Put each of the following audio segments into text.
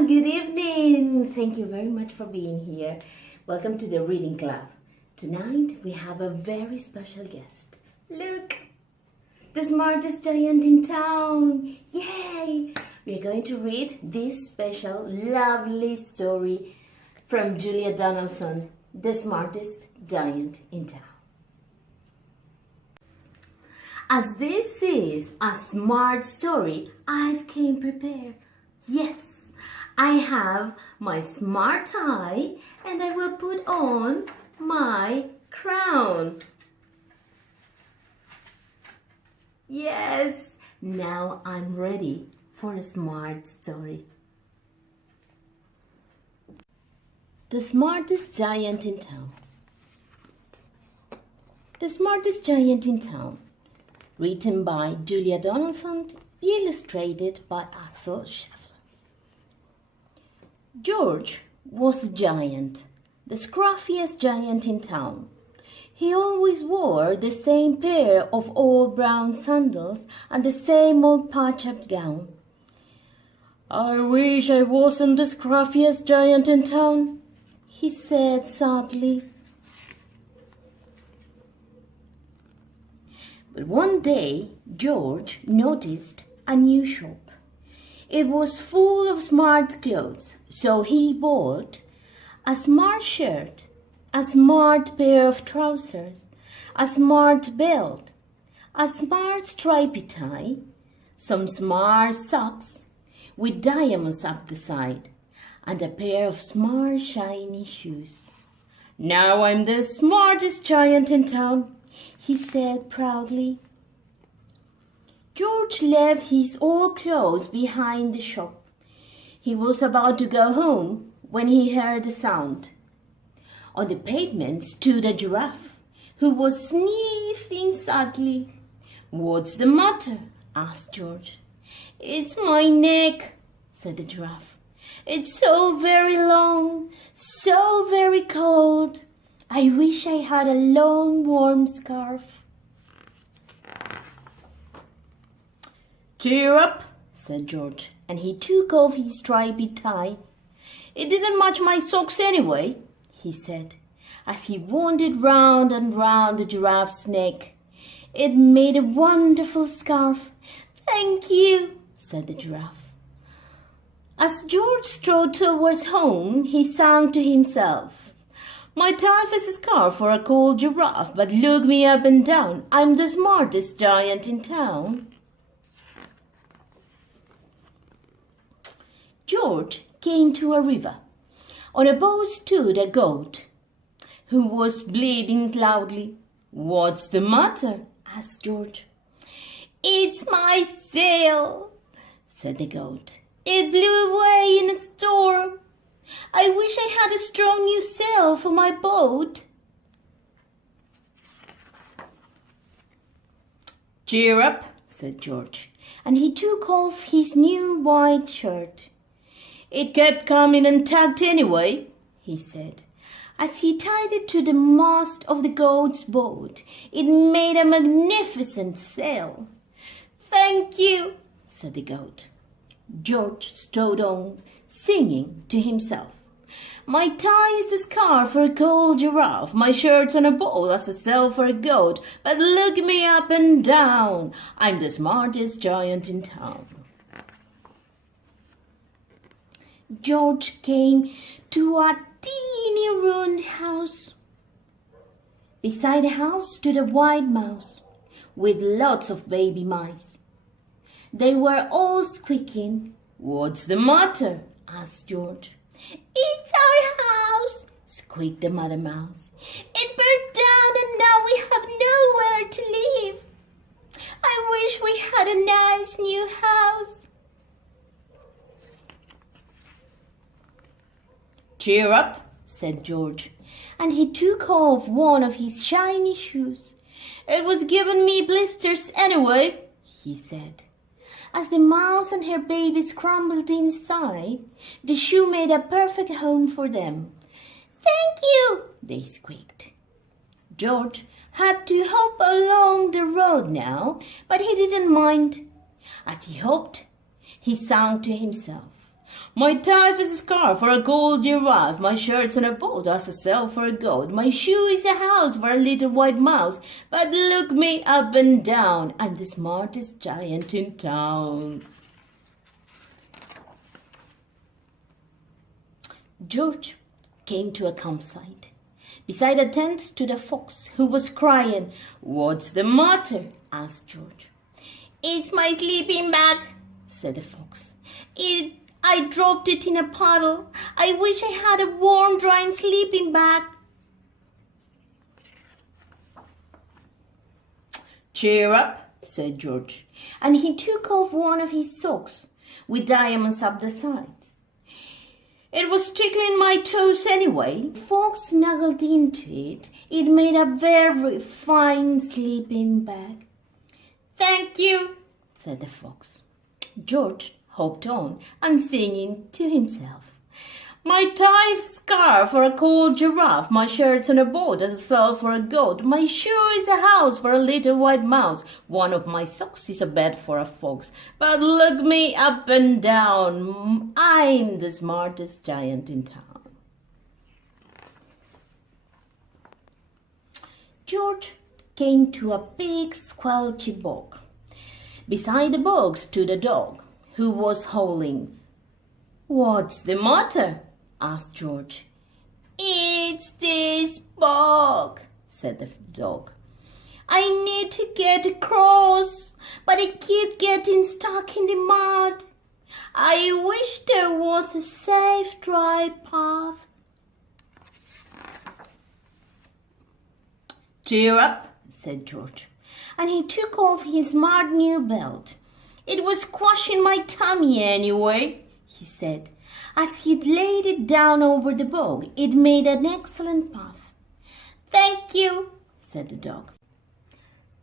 everyone, good evening. Thank you very much for being here. Welcome to the Reading Club. Tonight we have a very special guest. Look, the smartest giant in town. Yay! We're going to read this special, lovely story from Julia Donaldson, the smartest giant in town. As this is a smart story, I've came prepared. Yes, I have my smart tie and I will put on my crown. Yes, now I'm ready for a smart story. The smartest giant in town. The smartest giant in town. Written by Julia Donaldson, illustrated by Axel Scheffler. George was a giant, the scruffiest giant in town. He always wore the same pair of old brown sandals and the same old patched gown. "I wish I wasn't the scruffiest giant in town," he said sadly. But one day, George noticed a new shop. It was full of smart clothes, so he bought a smart shirt, a smart pair of trousers, a smart belt, a smart stripy tie, some smart socks with diamonds up the side, and a pair of smart shiny shoes. "Now I'm the smartest giant in town," he said proudly. George left his old clothes behind the shop. He was about to go home when he heard a sound. On the pavement stood a giraffe who was sniffing sadly. "What's the matter?" asked George. "It's my neck," said the giraffe. "It's so very long, so very cold. I wish I had a long warm scarf." "Cheer up," said George, and he took off his stripy tie. "It didn't match my socks anyway," he said, as he wound it round and round the giraffe's neck. "It made a wonderful scarf." "Thank you," said the giraffe. As George strode towards home, he sang to himself, "My type is a scarf for a cold giraffe, but look me up and down, I'm the smartest giant in town." George came to a river. On a boat stood a goat who was bleating loudly. "What's the matter?" asked George. "It's my sail," said the goat. "It blew away in a storm. I wish I had a strong new sail for my boat." "Cheer up," said George, and he took off his new white shirt. "It kept coming intact anyway," he said. As he tied it to the mast of the goat's boat, it made a magnificent sail. "Thank you," said the goat. George strode on, singing to himself, "My tie is a scarf for a cold giraffe, my shirt's on a boat as a sail for a goat, but look me up and down, I'm the smartest giant in town." George came to a teeny ruined house. Beside the house stood a white mouse with lots of baby mice. They were all squeaking. "What's the matter?" asked George. "It's our house," squeaked the mother mouse. "It burned down and now we have nowhere to live. I wish we had a nice new house." "Cheer up," said George, and he took off one of his shiny shoes. "It was giving me blisters anyway," he said. As the mouse and her babies crumbled inside, the shoe made a perfect home for them. "Thank you," they squeaked. George had to hop along the road now, but he didn't mind. As he hopped, he sang to himself, My tie is a scarf for a gold giraffe. My shirt's on a boat as a sail for a goat. My shoe is a house for a little white mouse. But look me up and down, I'm the smartest giant in town. George came to a campsite. Beside a tent stood a fox who was crying. "What's the matter?" asked George. "It's my sleeping bag," said the fox. I dropped it in a puddle. I wish I had a warm, dry sleeping bag." "Cheer up," said George, and he took off one of his socks with diamonds up the sides. "It was tickling my toes anyway." The fox snuggled into it. It made a very fine sleeping bag. "Thank you," said the fox. George hopped on and singing to himself. "My tie scarf for a cold giraffe. My shirt's on a boat as a sail for a goat. My shoe is a house for a little white mouse. One of my socks is a bed for a fox. But look me up and down, I'm the smartest giant in town." George came to a big squelchy bog. Beside the bog stood a dog who was howling. "What's the matter?" asked George. "It's this bog," said the dog. "I need to get across, but I keep getting stuck in the mud. I wish there was a safe, dry path." "Cheer up," said George, and he took off his smart new belt. "It was squashing my tummy anyway," he said. As he laid it down over the bog, it made an excellent path. "Thank you," said the dog.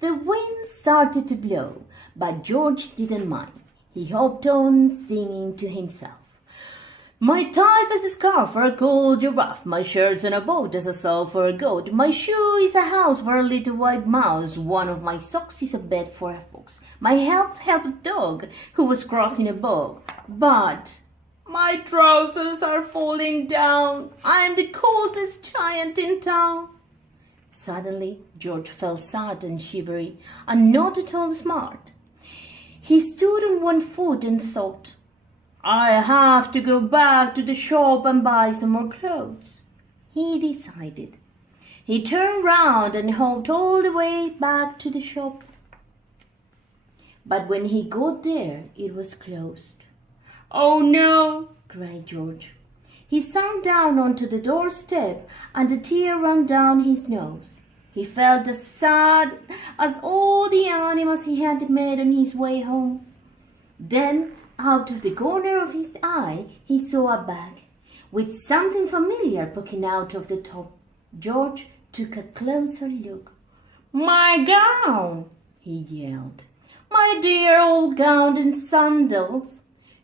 The wind started to blow, but George didn't mind. He hopped on, singing to himself. "My tie is a scarf for a gold giraffe. My shirt's on a boat as a sail for a goat. My shoe is a house for a little white mouse. One of my socks is a bed for a fox. My help helped a dog who was crossing a bog. But my trousers are falling down. I'm the coldest giant in town." Suddenly, George felt sad and shivery and not at all smart. He stood on one foot and thought, "I have to go back to the shop and buy some more clothes," he decided. He turned round and hopped all the way back to the shop. But when he got there, it was closed. "Oh no!" cried George. He sank down onto the doorstep and a tear ran down his nose. He felt as sad as all the animals he had met on his way home. Then, out of the corner of his eye, he saw a bag with something familiar poking out of the top. George took a closer look. "My gown!" he yelled. "My dear old gown and sandals!"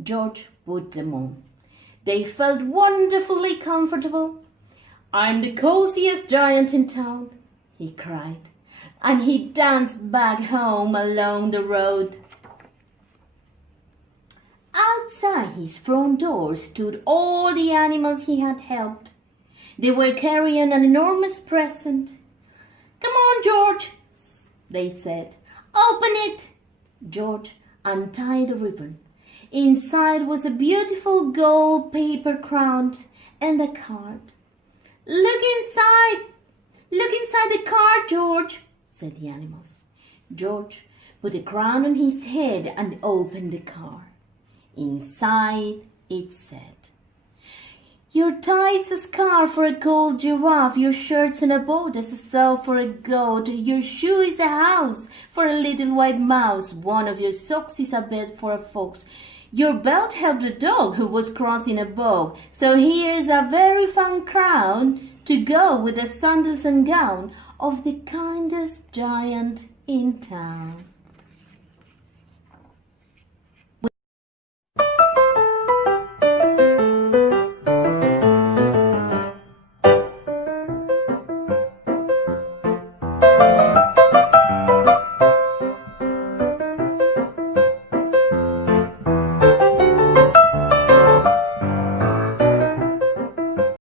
George put them on. They felt wonderfully comfortable. "I'm the coziest giant in town," he cried, and he danced back home along the road. Outside his front door stood all the animals he had helped. They were carrying an enormous present. "Come on, George," they said. "Open it." George untied the ribbon. Inside was a beautiful gold paper crown and a card. Look inside the card, George," said the animals. George put the crown on his head and opened the card. Inside it said, "Your tie's a scarf for a gold giraffe. Your shirt's on a boat as a sail for a goat. Your shoe is a house for a little white mouse. One of your socks is a bed for a fox. Your belt helped a dog who was crossing a bog. So here's a very fun crown to go with the sandals and gown of the kindest giant in town."